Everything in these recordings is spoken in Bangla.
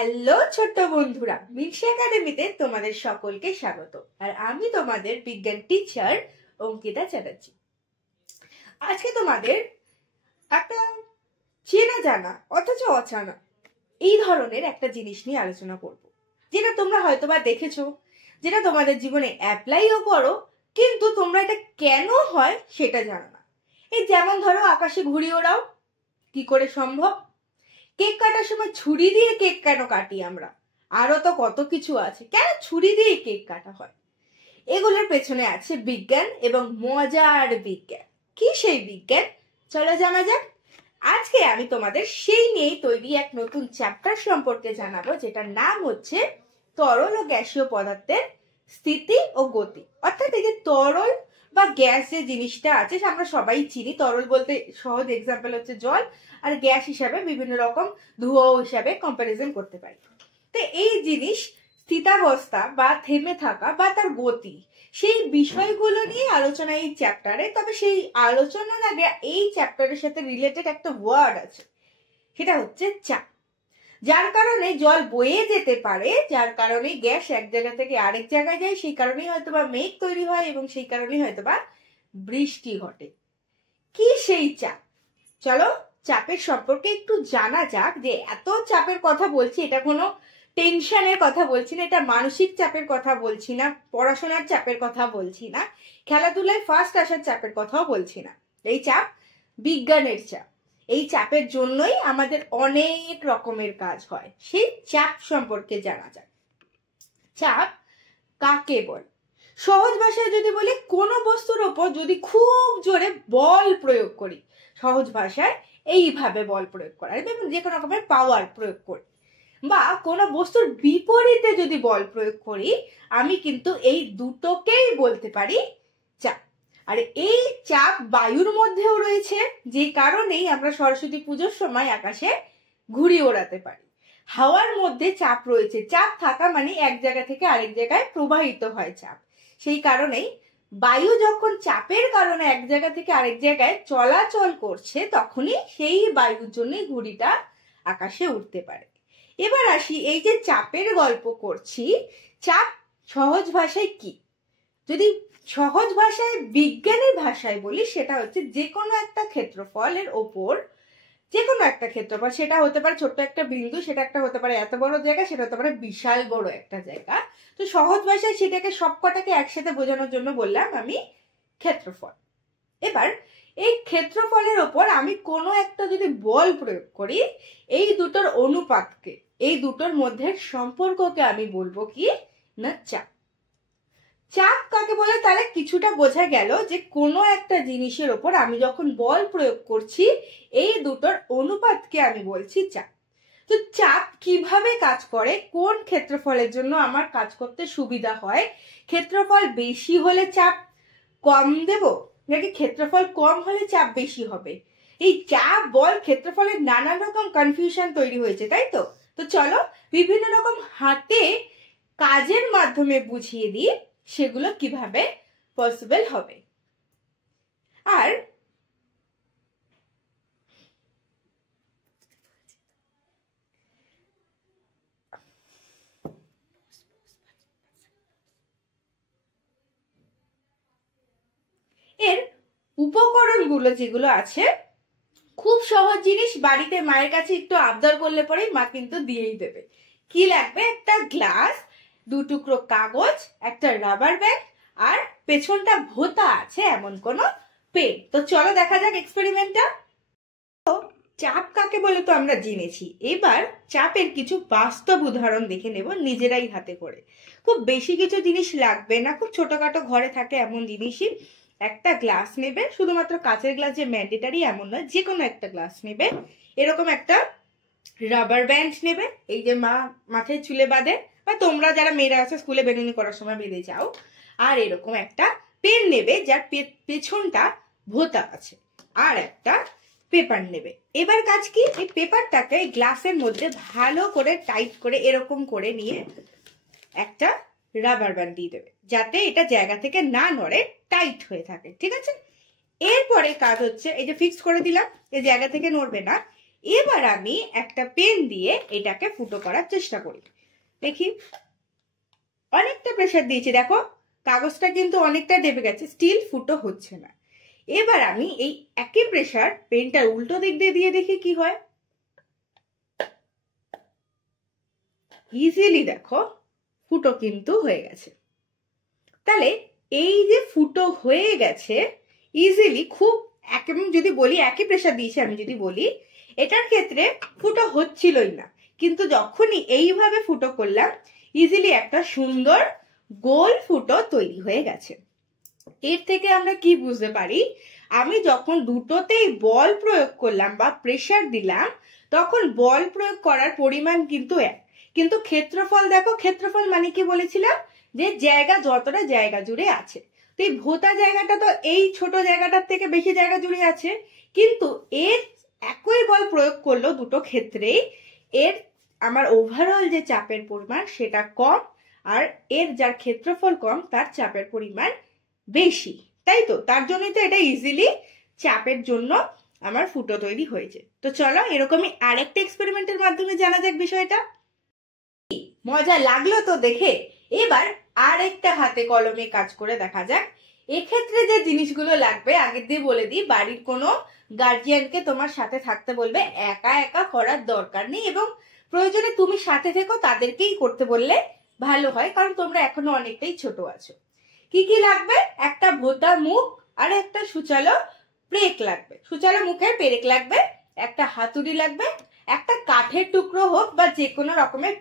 হ্যালো ছোট্ট বন্ধুরা, মিনসি একাডেমিতে তোমাদের সকলকে স্বাগত। আর আমি তোমাদের বিজ্ঞান টিচার অঙ্কিতা চ্যাটার্জি। আজকে তোমাদের একটা চেনা জানা অথচ অজানা এই ধরনের একটা জিনিস নিয়ে আলোচনা করব, যেটা তোমরা হয়তোবা দেখেছো, যেটা তোমাদের জীবনে অ্যাপ্লাইও করো, কিন্তু তোমরা এটা কেন হয় সেটা জানো না। এই যেমন ধরো, আকাশে ঘুড়ি ওড়াও, কি করে সম্ভব? কেক কাটার সময় ছুরি দিয়ে কেক কেন কাটি আমরা? আরো তো কত কিছু আছে, কেন ছুরি দিয়ে কেক কাটা হয়? এগুলোর পেছনে আছে বিজ্ঞান, এবং মজার বিজ্ঞান। কি সেই বিজ্ঞান? চলো জানা যাক। আজকে আমি তোমাদের সেই নিয়েই তৈরি এক নতুন চ্যাপ্টার সম্পর্কে জানাবো, যেটার নাম হচ্ছে তরল ও গ্যাসীয় পদার্থের স্থিতি ও গতি। অর্থাৎ এই যে তরল বা গ্যাস যে জিনিসটা আছে, আমরা সবাই চিনি। তরল বলতে সহজ এক্সাম্পল হচ্ছে জল, আর গ্যাস হিসাবে বিভিন্ন রকম ধোঁয়া হিসাবে কম্পারিজন করতে পারি। তো এই জিনিস স্থিতাবস্থা বা থেমে থাকা বা তার গতি, সেই বিষয়গুলো নিয়ে আলোচনা এই চ্যাপ্টারে। তবে সেই আলোচনার আগে এই চ্যাপ্টারের সাথে রিলেটেড একটা ওয়ার্ড আছে, সেটা হচ্ছে চাপ। যার কারণে জল বয়ে যেতে পারে, যার কারণে গ্যাস এক জায়গা থেকে আরেক জায়গায় যায়, সেই কারণেই হয়তোবা মেঘ তৈরি হয়, এবং সেই কারণেই হয়তোবা বৃষ্টি ঘটে। কি সেই চাপ? চলো চাপের সম্পর্কে একটু জানা যাক। যে এত চাপের কথা বলছি, এটা কোনো টেনশনের কথা বলছি না, এটা মানসিক চাপের কথা বলছি না, পড়াশোনার চাপের কথা বলছি না, খেলাধুলায় ফার্স্ট আসার চাপের কথাও বলছি না। এই চাপ বিজ্ঞানের চাপ। এই চাপের জন্যই আমাদের অনেক রকমের কাজ হয়। সেই চাপ সম্পর্কে জানা যাক। চাপ কাকে বলে? সহজ ভাষায় যদি বলি, কোনো বস্তুর ওপর যদি খুব জোরে বল প্রয়োগ করি, সহজ ভাষায় এইভাবে বল প্রয়োগ করা, এবং যে কোনো রকমের পাওয়ার প্রয়োগ করি, বা কোনো বস্তুর বিপরীতে যদি বল প্রয়োগ করি, আমি কিন্তু এই দুটোকেই বলতে পারি চাপ। আর এই চাপ বায়ুর মধ্যেও রয়েছে, যে কারণেই আমরা সরস্বতী পুজোর সময় আকাশে ঘুড়ি ওড়াতে পারি। হাওয়ার মধ্যে চাপ রয়েছে। চাপ থাকা মানে এক জায়গা থেকে আরেক জায়গায় প্রবাহিত হয় চাপ। সেই কারণেই বায়ু যখন চাপের কারণে এক জায়গা থেকে আরেক জায়গায় চলাচল করছে, তখনই সেই বায়ুর জন্যই ঘুড়িটা আকাশে উঠতে পারে। এবার আসি, এই যে চাপের গল্প করছি, চাপ সহজ ভাষায় কি? যদি সহজ ভাষায় বিজ্ঞানের ভাষায় বলি, সেটা হচ্ছে যে কোনো একটা ক্ষেত্রফলের ওপর, যে কোনো একটা ক্ষেত্রফল, সেটা হতে পারে ছোট্ট একটা বিন্দু, সেটা একটা হতে পারে এত বড় জায়গা, সেটা হতে পারে বিশাল বড় একটা জায়গা। তো সহজ ভাষায় সেটাকে সবকটাকে একসাথে বোঝানোর জন্য বললাম আমি ক্ষেত্রফল। এবার এই ক্ষেত্রফলের ওপর আমি কোনো একটা যদি বল প্রয়োগ করি, এই দুটোর অনুপাতকে, এই দুটোর মধ্যে সম্পর্ককে আমি বলবো কি না চাপ। চাপ কাকে বলে? তাহলে কিছুটা বোঝা গেল যে কোনো একটা জিনিসের ওপর আমি যখন বল প্রয়োগ করছি, এই দুটোর অনুপাতকে আমি বলছি চাপ। তো চাপ কিভাবে কাজ করে, কোন ক্ষেত্রফলের জন্য আমার কাজ করতে সুবিধা হয়? ক্ষেত্রফল বেশি হলে চাপ কম দেব, নাকি ক্ষেত্রফল কম হলে চাপ বেশি হবে? এই চাপ, বল, ক্ষেত্রফলের নানান রকম কনফিউশন তৈরি হয়েছে, তাই তো? তো চলো বিভিন্ন রকম হাতে কাজের মাধ্যমে বুঝিয়ে দিই সেগুলো কিভাবে পসিবল হবে। আর এর উপকরণগুলো যেগুলো আছে, খুব সহজ জিনিস। বাড়িতে মায়ের কাছে একটু আবদার করলে পরেই মা কিন্তু দিয়েই দেবে। কি লাগবে? একটা গ্লাস, 2 টুকরো কাগজ, একটা রাবার ব্যান্ড, আর পেছনটা ভোঁতা আছে এমন কোনো পেন। তো চলো দেখা যাক এক্সপেরিমেন্টটা। তো চাপ কাকে বলে তো আমরা জেনেছি। এবার চাপের কিছু বাস্তব উদাহরণ দেখে নেব নিজেরাই হাতে করে। খুব বেশি কিছু জিনিস লাগবে না, খুব ছোটখাটো ঘরে থাকে এমন জিনিসই। একটা গ্লাস নেবে, শুধুমাত্র কাঁচের গ্লাস যে ম্যান্ডেটারি এমন নয়, যে কোনো একটা গ্লাস নেবে। এরকম একটা রাবার ব্যান্ড নেবে, এই যে মা মাথায় চুলে বাঁধে, বা তোমরা যারা মেয়েরা আছে স্কুলে বেনুনি করার সময় বেঁধে যাও। আর এরকম একটা পেন নেবে, যার পেছনটা ভোঁতা আছে, আর একটা পেপার নেবে। এবার কাজ কি? এই পেপারটাকে গ্লাসের মধ্যে ভালো করে টাইট করে এরকম করে নিয়ে একটা রাবার ব্যান্ড দিয়ে দেবে, যাতে এটা জায়গা থেকে না নড়ে, টাইট হয়ে থাকে। ঠিক আছে? এরপরে কাজ হচ্ছে, এই যে ফিক্স করে দিলাম, এই জায়গা থেকে নড়বে না। এবার আমি একটা পেন দিয়ে এটাকে ফুটো করার চেষ্টা করি। দেখি অনেকটা প্রেসার দিয়েছি, দেখো কাগজটা কিন্তু অনেকটা ডেবে গেছে, স্টিল ফুটো হচ্ছে না। এবার আমি এই একই প্রেসার পেনটার উল্টো দিক দিয়ে দিয়ে দেখি কি হয়। ইজিলি দেখো ফুটো কিন্তু হয়ে গেছে। তাহলে এই যে ফুটো হয়ে গেছে ইজিলি, খুব যদি বলি একই প্রেসার দিয়েছি, আমি যদি বলি এটার ক্ষেত্রে ফুটো হচ্ছিলই না, কিন্তু যখনই এইভাবে ফুটো করলাম ইজিলি একটা সুন্দর গোল ফুটো তৈরি হয়ে গেছে। এর থেকে আমরা কি বুঝতে পারি, আমি যখন দুটোতেই বল প্রয়োগ করলাম বা প্রেসার দিলাম তখন বল প্রয়োগ করার পরিমাণ কিন্তু এক, কিন্তু ক্ষেত্রফল দেখো, ক্ষেত্রফল মানে কি বলেছিলাম যে জায়গা যতটা জায়গা জুড়ে আছে, তো এই ভোতা জায়গাটা তো এই ছোট জায়গাটার থেকে বেশি জায়গা জুড়ে আছে, কিন্তু এর একই বল প্রয়োগ করলো দুটো ক্ষেত্রেই এর আমার ওভারঅল যে চাপের পরিমাণ সেটা কম, আর এর যার ক্ষেত্রফল কম তার চাপের পরিমাণ বেশি, তাই তো? তার জন্যই তো এটা ইজিলি চাপের জন্য আমার ফুটো তৈরি হয়েছে। তো চলো এরকমই আরেকটা এক্সপেরিমেন্টের মাধ্যমে জানা যাক বিষয়টা। মজা লাগলো তো দেখে, এবার আরেকটা হাতে কলমে কাজ করে দেখা যাক। এক্ষেত্রে যে জিনিসগুলো লাগবে আগের দিয়ে বলে দিই, বাড়ির কোনো গার্জিয়ানকে তোমার সাথে থাকতে বলবে, একা একা করার দরকার নেই, এবং প্রয়োজনে তুমি সাথে থেকো, তাদেরকেই করতে বললে ভালো হয়, কারণ তোমরা এখনো অনেকটাই ছোট আছো। কি কি লাগবে, একটা ভোতা মুখ আর একটা সুচালো পেরেক লাগবে, সুচালো মুখের পেরেক লাগবে, একটা হাতুড়ি লাগবে, একটা কাঠের টুকরো হোক বা যে কোনো রকমের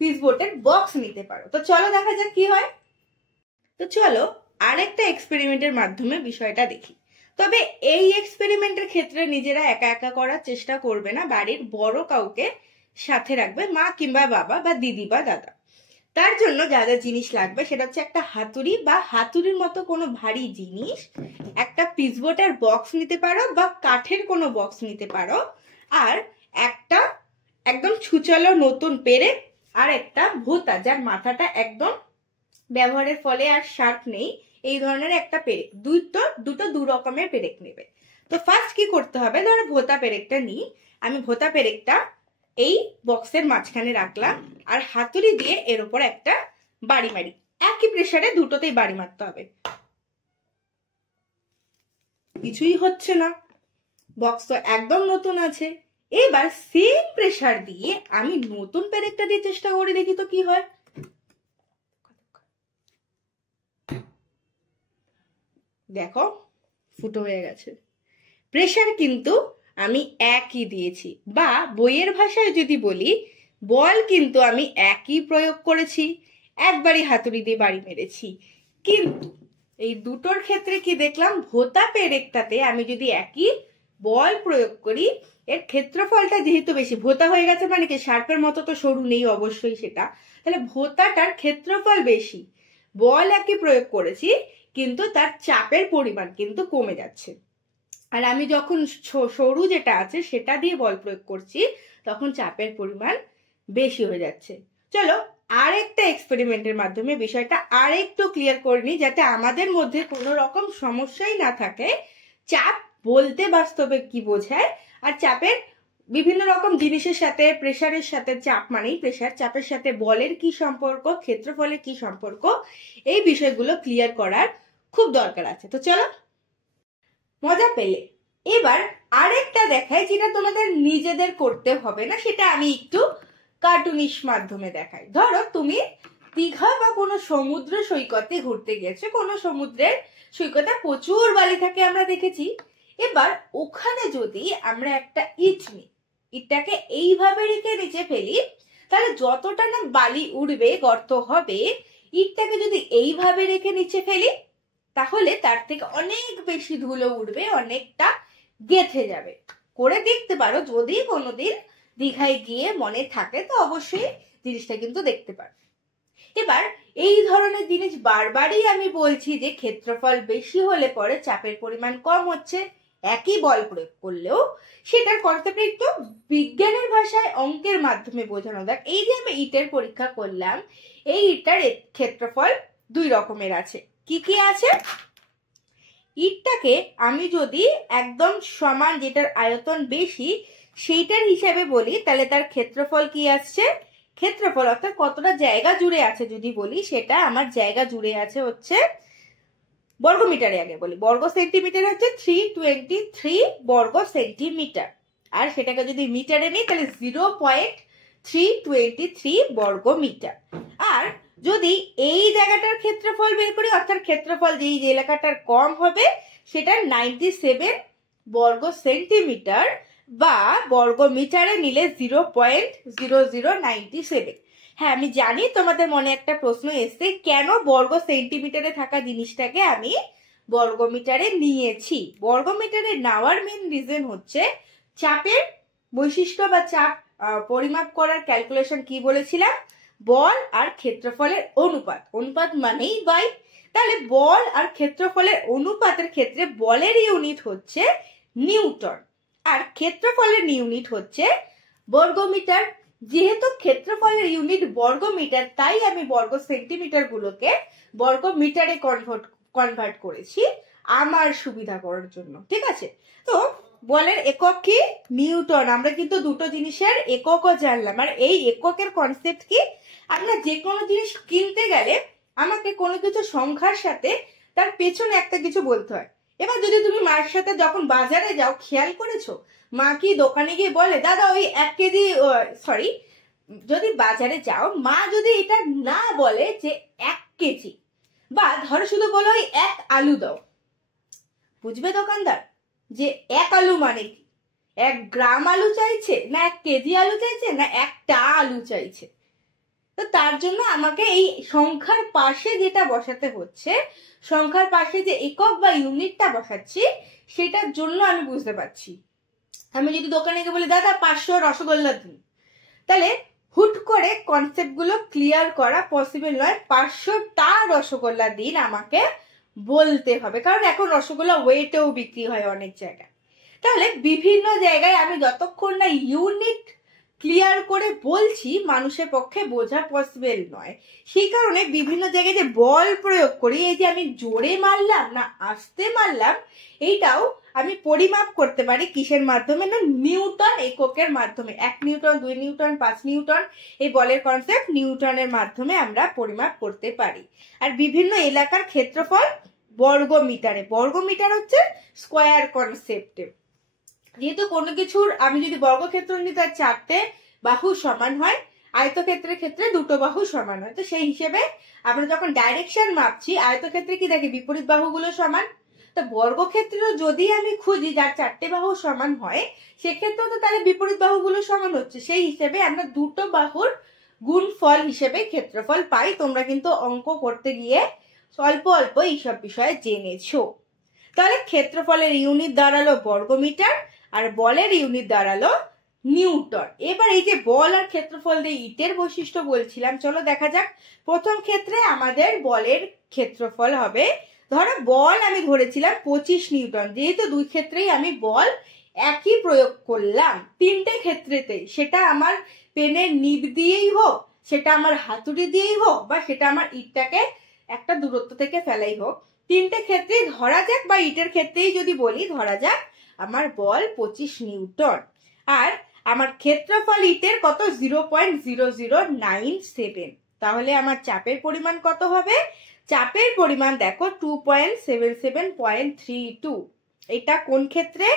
পিসবোর্ডের বক্স নিতে পারো। তো চলো দেখা যাক কি হয়। তো চলো আরেকটা এক্সপেরিমেন্টের মাধ্যমে বিষয়টা দেখি। তবে এই এক্সপেরিমেন্টের ক্ষেত্রে নিজেরা একা একা করার চেষ্টা করবে না, বাড়ির বড় কাউকে সাথে রাখবে, মা কিংবা বাবা বা দিদি বা দাদা। তার জন্য যা যা জিনিস লাগবে সেটা হচ্ছে একটা হাতুড়ি বা হাতুড়ির মতো কোনো ভারী জিনিস, একটা পিসবোর্ডের বক্স নিতে পারো বা কাঠের কোনো বক্স নিতে পারো, আর একটা একদম ছুচালো নতুন পেরেক, আর একটা ভোতা যার মাথাটা একদম ব্যবহারের ফলে আর শার্প নেই, এই ধরনের একটা পেরেক। দুটো দু রকমের পেরেক নেবে। তো ফার্স্ট কি করতে হবে, ধরো ভোতা পেরেকটা নিই, আমি ভোতা পেরেকটা এই বক্সের মাঝখানে রাখলাম, আর হাতুড়ি দিয়ে এর উপর একটা বাড়ি মারি, একই প্রেসারে দুটোতেই বাড়ি মারতে হবে। কিছুই হচ্ছে না, বক্স তো একদম নতুন আছে। এবার সেম প্রেসার দিয়ে আমি নতুন পেরেকটা দিয়ে চেষ্টা করে দেখি তো কি হয়। দেখো ফুটো হয়ে গেছে, প্রেসার কিন্তু আমি একই দিয়েছি, বা বইয়ের ভাষায় যদি বলি বল কিন্তু আমি একই প্রয়োগ করেছি, একবারই হাতুড়ি দিয়ে বাড়ি মেরেছি। কিন্তু এই দুটোর ক্ষেত্রে কি দেখলাম, ভোতা পেরেকটাতে আমি যদি একই বল প্রয়োগ করি এর ক্ষেত্রফলটা যেহেতু বেশি, ভোতা হয়ে গেছে মানে কি শার্পের মতো তো সরু নেই অবশ্যই সেটা, তাহলে ভোতাটার ক্ষেত্রফল বেশি, বল একই প্রয়োগ করেছি কিন্তু তার চাপের পরিমাণ কিন্তু কমে যাচ্ছে। আর আমি যখন সরু যেটা আছে সেটা দিয়ে বল প্রয়োগ করছি তখন চাপের পরিমাণ বেশি হয়ে যাচ্ছে। চলো আরেকটা এক্সপেরিমেন্টের মাধ্যমে বিষয়টা আরেকটু ক্লিয়ার করে নিই, যাতে আমাদের মধ্যে কোনো রকম সমস্যাই না থাকে। চাপ বলতে বাস্তবে কি বোঝায়, আর চাপের বিভিন্ন রকম জিনিসের সাথে, প্রেসারের সাথে, চাপ মানেই প্রেসার, চাপের সাথে বলের কি সম্পর্ক, ক্ষেত্রফলের কি সম্পর্ক, এই বিষয়গুলো ক্লিয়ার করার খুব দরকার আছে। তো চলো, মজা পেলে এবার আরেকটা দেখাই, যেটা তোমাদের নিজেদের করতে হবে না, সেটা আমি একটু কার্টুনিশ মাধ্যমে দেখাই। ধরো তুমি দীঘা বা কোনো সমুদ্র সৈকতে ঘুরতে গেছো, কোনো সমুদ্রের সৈকতে প্রচুর বালি থাকে আমরা দেখেছি। এবার ওখানে যদি আমরা একটা ইট নিই, ইটটাকে এইভাবে রেখে নিচে ফেলি, তাহলে যতটা না বালি উঠবে, গর্ত হবে, ইটটাকে যদি এইভাবে রেখে নিচে ফেলি তাহলে তার থেকে অনেক বেশি ধুলো উঠবে, অনেকটা গেঁথে যাবে। করে দেখতে পারো, যদি কোনোদিন দীঘায় গিয়ে মনে থাকে তো অবশ্যই জিনিসটা কিন্তু দেখতে পারো। এবার এই ধরনের জিনিস বারবারই আমি বলছি যে ক্ষেত্রফল বেশি হলে পরে চাপের পরিমাণ কম হচ্ছে, একই বল প্রয়োগ করলেও সেটার কনসেপ্ট একটু বিজ্ঞানের ভাষায় অঙ্কের মাধ্যমে বোঝানো যাক। এই যে আমি ইটের পরীক্ষা করলাম, এই ইটটার ক্ষেত্রফল দুই রকমের আছে। কি কি আছে, ইটটাকে আমি যদি একদম সমান, যেটার আয়তন বেশি সেইটার হিসাবে বলি, তাহলে তার ক্ষেত্রফল কি আসছে, ক্ষেত্রফল অর্থাৎ কতটা জায়গা জুড়ে আছে যদি বলি, সেটা আমার জায়গা জুড়ে আছে হচ্ছে বর্গমিটারে। আগে বলি বর্গ সেন্টিমিটার হচ্ছে 323 বর্গ সেন্টিমিটার, আর সেটাকে যদি মিটারে নিই তাহলে 0.323 বর্গ মিটার। আর যদি এই জায়গাটার ক্ষেত্রফল বের করি, অর্থাৎ ক্ষেত্রফল যে এলাকাটার কম হবে সেটা 97 বর্গ সেন্টিমিটার, বা বর্গ মিটারে নিলে 0.0097। হ্যাঁ, আমি জানি তোমাদের মনে একটা প্রশ্ন এসছে, কেন বর্গ সেন্টিমিটারে থাকা জিনিসটাকে আমি বর্গমিটারে নিয়েছি। বর্গমিটারে নেওয়ার মেন রিজন হচ্ছে চাপের বৈশিষ্ট্য বা চাপ পরিমাপ করার ক্যালকুলেশন কি বলেছিলাম, বল আর ক্ষেত্রফলের অনুপাত। অনুপাত মানেই বাই। তাহলে বল আর ক্ষেত্রফলের অনুপাতের ক্ষেত্রে বলের ইউনিট হচ্ছে নিউটন, আর ক্ষেত্রফলের ইউনিট হচ্ছে বর্গমিটার। যেহেতু ক্ষেত্রফলের ইউনিট বর্গমিটার, তাই আমি বর্গ সেন্টিমিটার গুলোকে বর্গমিটারে কনভার্ট করেছি আমার সুবিধা করার জন্য। ঠিক আছে, তো বলের একক কি, নিউটন। আমরা কিন্তু দুটো জিনিসের এককও জানলাম। আর এই এককের কনসেপ্ট কি, আমরা যে কোনো জিনিস কিনতে গেলে আমাকে কোনো কিছু সংখ্যার সাথে তার পেছনে একটা কিছু বলতে হয়। এবার যদি তুমি মায়ের সাথে যখন বাজারে যাও, খেয়াল করেছো মা কি দোকানে গিয়ে বলে দাদা ওই 1 কেজি, সরি, যদি বাজারে যাও মা যদি এটা না বলে যে 1 কেজি, বা ধরো শুধু বলো ওই 1 আলু দাও, বুঝবে দোকানদার যে 1 আলু মানে কি, 1 গ্রাম আলু চাইছে, না 1 কেজি আলু চাইছে, না একটা আলু চাইছে। তো তার জন্য আমাকে এই সংখ্যার পাশে যেটা বসাতে হচ্ছে, সংখ্যার পাশে যে একক বা ইউনিটটা বসাচ্ছি, সেটার জন্য আমি বুঝতে পারছি। আমি যদি দোকানে গিয়ে বলি দাদা 500 রসগোল্লা দিন, তাহলে হুট করে কনসেপ্ট গুলো ক্লিয়ার করা পসিবল নয়। 500টা রসগোল্লা দিন আমাকে বলতে হবে, কারণ এখন রসগোল্লা ওয়েটেও বিক্রি হয় অনেক জায়গায়। তাহলে বিভিন্ন জায়গায় আমি যতক্ষণ না ইউনিট ক্লিয়ার করে বলছি, মানুষের পক্ষে বোঝা পসিবল নয়। সেই কারণে বিভিন্ন জায়গায় যে বল প্রয়োগ করি, এই যে আমি জোরে মারলাম না আস্তে মারলাম, এইটাও আমি পরিমাপ করতে পারি কিসের মাধ্যমে, না নিউটন এককের মাধ্যমে। 1 নিউটন, 2 নিউটন, 5 নিউটন, এই বলের কনসেপ্ট নিউটনের মাধ্যমে আমরা পরিমাপ করতে পারি। আর বিভিন্ন এলাকার ক্ষেত্রফল বর্গমিটারে, বর্গমিটার হচ্ছে স্কোয়ার কনসেপ্টে। যেহেতু কোনো কিছুর আমি যদি বর্গক্ষেত্র নিই তার 4টে বাহু সমান হয়, আয়তক্ষেত্রের ক্ষেত্রে 2টো বাহু সমান হয়। তো সেই হিসেবে আমরা যখন ডাইরেকশন মাপছি, আয়তক্ষেত্রে কি দেখি বিপরীত বাহুগুলো সমান। তো বর্গক্ষেত্রেও যদি আমি খুঁজি যার 4টে বাহু সমান হয়, সেক্ষেত্রেও তো তাহলে বিপরীত বাহুগুলো সমান হচ্ছে। সেই হিসেবে আমরা 2টো বাহুর গুণফল হিসেবে ক্ষেত্রফল পাই। তোমরা কিন্তু অঙ্ক করতে গিয়ে অল্প অল্প এইসব বিষয়ে জেনেছো। তাহলে ক্ষেত্রফলের ইউনিট দাঁড়ালো বর্গমিটার, আর বলের ইউনিট দাঁড়ালো নিউটন। এবার এই যে বল আর ক্ষেত্রফল দিয়ে ইটের বৈশিষ্ট্য বলছিলাম, চলো দেখা যাক। প্রথম ক্ষেত্রে আমাদের বলের ক্ষেত্রফল হবে, ধরো বল আমি ধরেছিলাম 25 নিউটন। যেহেতু দুই ক্ষেত্রেই আমি বল একই প্রয়োগ করলাম, 3টে ক্ষেত্রেতেই, সেটা আমার পেনের নিব দিয়েই হোক, সেটা আমার হাতুড়ি দিয়েই হোক, বা সেটা আমার ইটটাকে একটা দূরত্ব থেকে ফেলাই হোক, 3টে ক্ষেত্রেই ধরা যাক, বা ইটের ক্ষেত্রেই যদি বলি ধরা যাক আমার বল 25 নিউটন, আর আমার ক্ষেত্রফল ইটের কত 0.0097। তাহলে আমার চাপের পরিমাণ কত হবে, চাপের পরিমাণ দেখো 2.77.32। এটা কোন ক্ষেত্রে,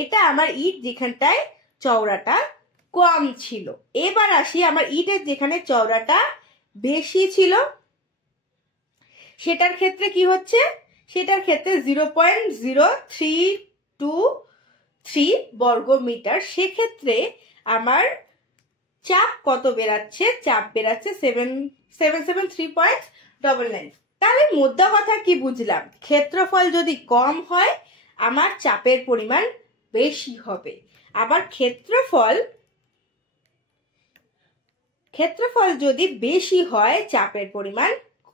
এটা আমার ইট যেখানটায় চওড়াটা কম ছিল। এবার আসি আমার ইটের যেখানে চওড়াটা বেশি ছিল, সেটার ক্ষেত্রে কি হচ্ছে, সেটার ক্ষেত্রে 0.0323 বর্গ মিটার। সেক্ষেত্রে আমার চাপ কত বেরাচ্ছে, চাপ বেরাচ্ছে 773.99। তাহলে মোদ্দা কথা কি বুঝলাম, ক্ষেত্রফল যদি কম হয় আমার চাপের পরিমাণ বেশি হবে, আবার ক্ষেত্রফল যদি বেশি হয় চাপের পরিমাণ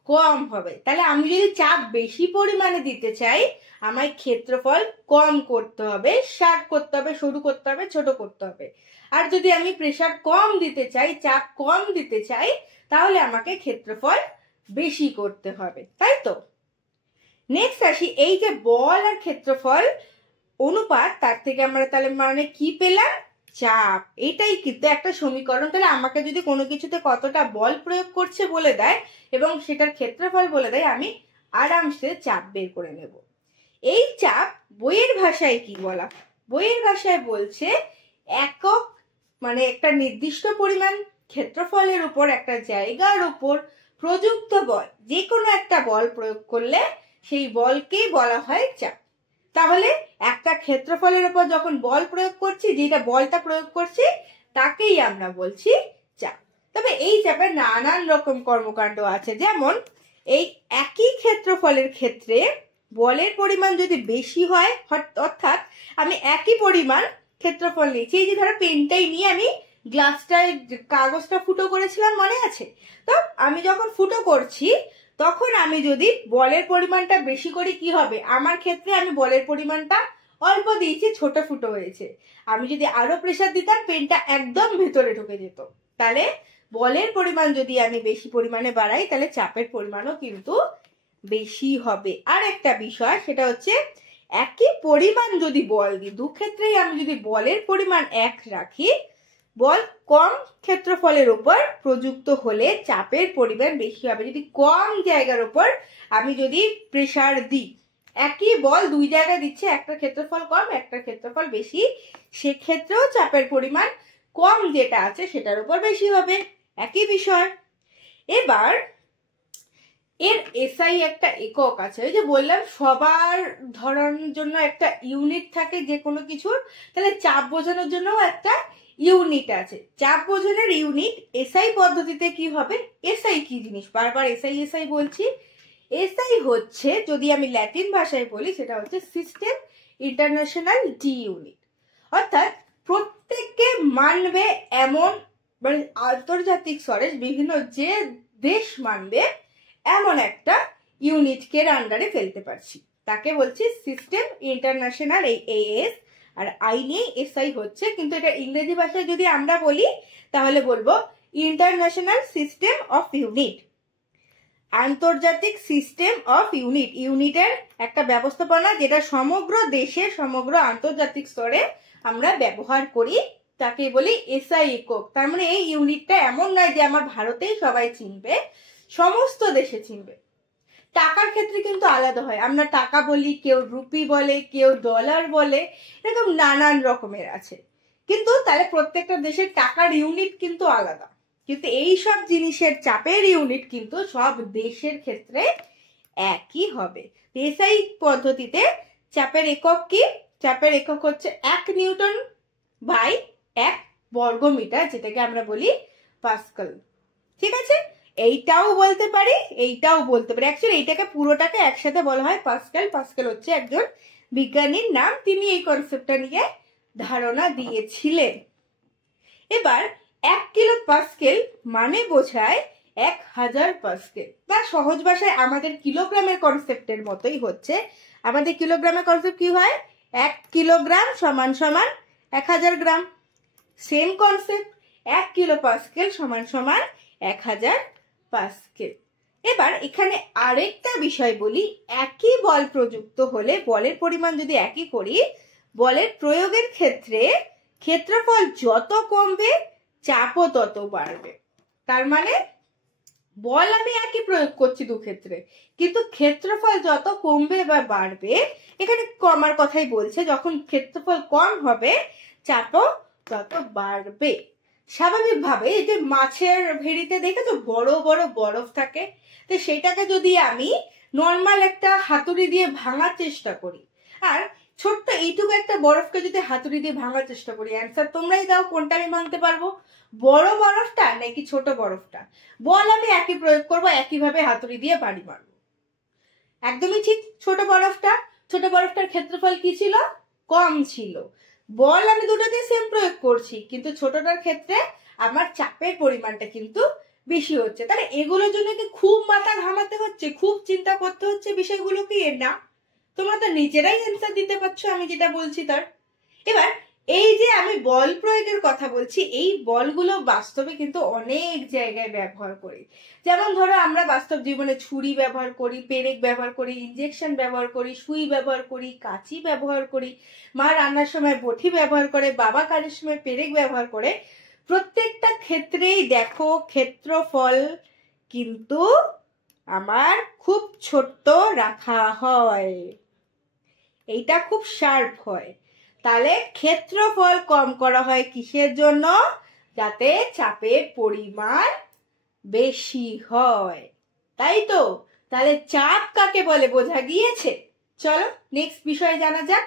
কম হবে। তাহলে আমি যদি চাপ বেশি পরিমাণে দিতে চাই, আমায় ক্ষেত্রফল কম করতে হবে, শার্প করতে হবে, সরু করতে হবে, ছোট করতে হবে। আর যদি আমি প্রেসার কম দিতে চাই, চাপ কম দিতে চাই, তাহলে আমাকে ক্ষেত্রফল বেশি করতে হবে, তাই তো। নেক্সট আসি, এই যে বল আর ক্ষেত্রফল অনুপাত, তার থেকে আমরা তাহলে মানে কি পেলাম, চাপ, এটাই কিন্তু একটা সমীকরণ। তাহলে আমাকে যদি কোনো কিছুতে কতটা বল প্রয়োগ করছে বলে দেয় এবং সেটার ক্ষেত্রফল বলে দেয়, আমি আরামসে চাপ বের করে নেব। এই চাপ বইয়ের ভাষায় কি বলা? বইয়ের ভাষায় বলছে একক, মানে একটা নির্দিষ্ট পরিমাণ ক্ষেত্রফলের উপর একটা জায়গার উপর প্রযুক্ত বল, যে কোনো একটা বল প্রয়োগ করলে সেই বলকেই বলা হয় চাপ। তাহলে একটা ক্ষেত্রফলের উপর যখন বল প্রয়োগ করছি, যেটা বলটা প্রয়োগ করছি তাকেই আমরা বলছি চাপ। তবে এই চাপের নানান রকম কর্মকাণ্ড আছে। যেমন এই একই ক্ষেত্রফলের ক্ষেত্রে বলের পরিমাণ যদি বেশি হয়, অর্থাৎ আমি একই পরিমাণ ক্ষেত্রফল নিয়েছি, এই যে ধরো পেনটাই নিয়ে আমি গ্লাসটায় কাগজটা ফুটো করেছিলাম, মনে আছে? তো আমি যখন ফুটো করছি তখন আমি যদি বলের পরিমাণটা বেশি করি, কি হবে? আমার ক্ষেত্রে আমি বলের পরিমাণটা অল্প দিয়েছি, ছোট ফুটো হয়েছে। আমি যদি আরো প্রেসার দিতাম, পেনটা একদম ভেতরে ঢুকে যেত। তাহলে বলের পরিমাণ যদি আমি বেশি পরিমাণে বাড়াই, তাহলে চাপের পরিমাণও কিন্তু বেশি হবে। আর একটা বিষয়, সেটা হচ্ছে একই পরিমাণ যদি বল দিই, দু ক্ষেত্রেই আমি যদি বলের পরিমাণ এক রাখি, বল কম ক্ষেত্রফলের উপর প্রযুক্ত হলে চাপের পরিমাণ বেশি হবে। যদি কম জায়গার উপর আমি যদি প্রেসার দিই, একই বল দুই জায়গায় দিচ্ছে, একটা ক্ষেত্রফল কম একটা ক্ষেত্রফল বেশি, সেক্ষেত্রেও চাপের পরিমাণ কম যেটা আছে সেটার উপর বেশি হবে। একই বিষয়। এবার এর এসআই একটা একক আছে। ওই যে বললাম সবার ধরানোর জন্য একটা ইউনিট থাকে যে কোনো কিছুর, তাহলে চাপ বোঝানোর জন্য একটা ইউনিট আছে। চাপ বোঝানোর ইউনিট এসআই পদ্ধতিতে কি হবে? এসআই কি জিনিস? বারবার এসআই এসআই বলছি। এসআই হচ্ছে, যদি আমি ল্যাটিন ভাষায় বলি, সেটা হচ্ছে সিস্টেম ইন্টারন্যাশনাল ডি ইউনিট। অর্থাৎ প্রত্যেককে মানবে এমন, মানে আন্তর্জাতিক স্তরে বিভিন্ন যে দেশ মানবে এমন একটা ইউনিটকে আন্ডারে ফেলতে পারছি, তাকে বলছি সিস্টেম ইন্টারন্যাশনাল, এই এএস। আর আইনে এসআই হচ্ছে, কিন্তু এটা ইংরেজি ভাষায় যদি আমরা বলি তাহলে বলবো ইন্টারন্যাশনাল সিস্টেম অফ ইউনিট, আন্তর্জাতিক সিস্টেম অফ ইউনিট। ইউনিটের একটা ব্যবস্থাপনা যেটা সমগ্র দেশে, সমগ্র আন্তর্জাতিক স্তরে আমরা ব্যবহার করি, তাকে বলি এসআই একক। তার মানে এই ইউনিটটা এমন নয় যে আমার ভারতেই সবাই চিনবে, সমস্ত দেশে চিনবে। টাকার ক্ষেত্রে কিন্তু আলাদা হয়, আমরা টাকা বলি, কেউ রুপি বলে, কেউ ডলার বলে, এরকম নানান রকমের আছে। কিন্তু তাহলে প্রত্যেকটা দেশের টাকার ইউনিট কিন্তু আলাদা, কিন্তু এই সব জিনিসের চাপের ইউনিট কিন্তু সব দেশের ক্ষেত্রে একই হবে। এসআই পদ্ধতিতে চাপের একক কি? চাপের একক হচ্ছে 1 নিউটন বাই 1 বর্গমিটার, যেটাকে আমরা বলি পাস্কাল। ঠিক আছে? এইটাও বলতে পারি, এইটাও বলতে পারি। অ্যাকচুয়ালি এইটাকে পুরোটাকে একসাথে বলা হয় পাস্কাল। পাস্কাল হচ্ছে একজন বিজ্ঞানীর নাম, তিনি এই কনসেপ্টটা নিয়ে ধারণা দিয়েছিলেন। এবার 1 কিলো পাস্কেল মানে বোঝায় 1000 পাস্কেল, বা সহজ ভাষায় আমাদের কিলোগ্রামের কনসেপ্টের মতোই হচ্ছে। আমাদের কিলোগ্রামের কনসেপ্ট কি হয়? 1 কিলোগ্রাম সমান সমান 1000 গ্রাম। সেম কনসেপ্ট, 1 কিলো পাস্কেল সমান সমান 1000 পাস্কেল। এবার এখানে আরেকটা বিষয় বলি, একই বল প্রযুক্ত হলে, বলের পরিমাণ যদি একই করি, বলের প্রয়োগের ক্ষেত্রে ক্ষেত্রফল যত কমবে চাপও তত বাড়বে। তার মানে বল আমি একই প্রয়োগ করছি দু ক্ষেত্রে, কিন্তু ক্ষেত্রফল যত কমবে বা বাড়বে, এখানে কমার কথাই বলছে, যখন ক্ষেত্রফল কম হবে চাপও তত বাড়বে। স্বাভাবিকভাবে এই যে মাছের ভেড়িতে দেখেছো বড় বড় বরফ থাকে, তো সেটাকে যদি আমি নর্মাল একটা হাতুড়ি দিয়ে ভাঙার চেষ্টা করি, আর ছোট্ট এইটুকু একটা বরফকে যদি হাতুড়ি দিয়ে ভাঙার চেষ্টা করি, অ্যান্সার তোমরাই দাও, কোনটা আমি ভাঙতে পারবো? বড় বরফটা নাকি ছোট বরফটা? বল আমি একই প্রয়োগ করবো, একইভাবে হাতুড়ি দিয়ে বাড়ি মারবো। একদমই ঠিক, ছোট বরফটা। ছোট বরফটার ক্ষেত্রফল কি ছিল? কম ছিল। বল আমি দুটোতে সেম প্রয়োগ করছি, কিন্তু ছোটটার ক্ষেত্রে আমার চাপের পরিমাণটা কিন্তু বেশি হচ্ছে। তাহলে এগুলোর জন্য কি খুব মাথা ঘামাতে হচ্ছে, খুব চিন্তা করতে হচ্ছে বিষয়গুলো কি? না, তোমরা তো নিজেরাই অ্যান্সার দিতে পারছো আমি যেটা বলছি তার। এবার এই যে আমি বল প্রয়োগের কথা বলছি, এই বলগুলো বাস্তবে কিন্তু অনেক জায়গায় ব্যবহার করি। যেমন ধরো আমরা বাস্তব জীবনে ছুরি ব্যবহার করি, পেরেক ব্যবহার করি, ইনজেকশন ব্যবহার করি, সুই ব্যবহার করি, কাঁচি ব্যবহার করি, মা রান্নার সময় বটি ব্যবহার করে, বাবা কাজের সময় পেরেক ব্যবহার করে। প্রত্যেকটা ক্ষেত্রেই দেখো ক্ষেত্রফল কিন্তু আমার খুব ছোট্ট রাখা হয়, এইটা খুব শার্প হয়। তাহলে ক্ষেত্রফল কম করা হয় কিসের জন্য? যাতে চাপের পরিমাণ বেশি হয়, তাই তো? তাহলে চাপ কাকে বলে বোঝা গিয়েছে। চলো নেক্সট বিষয়ে জানা যাক।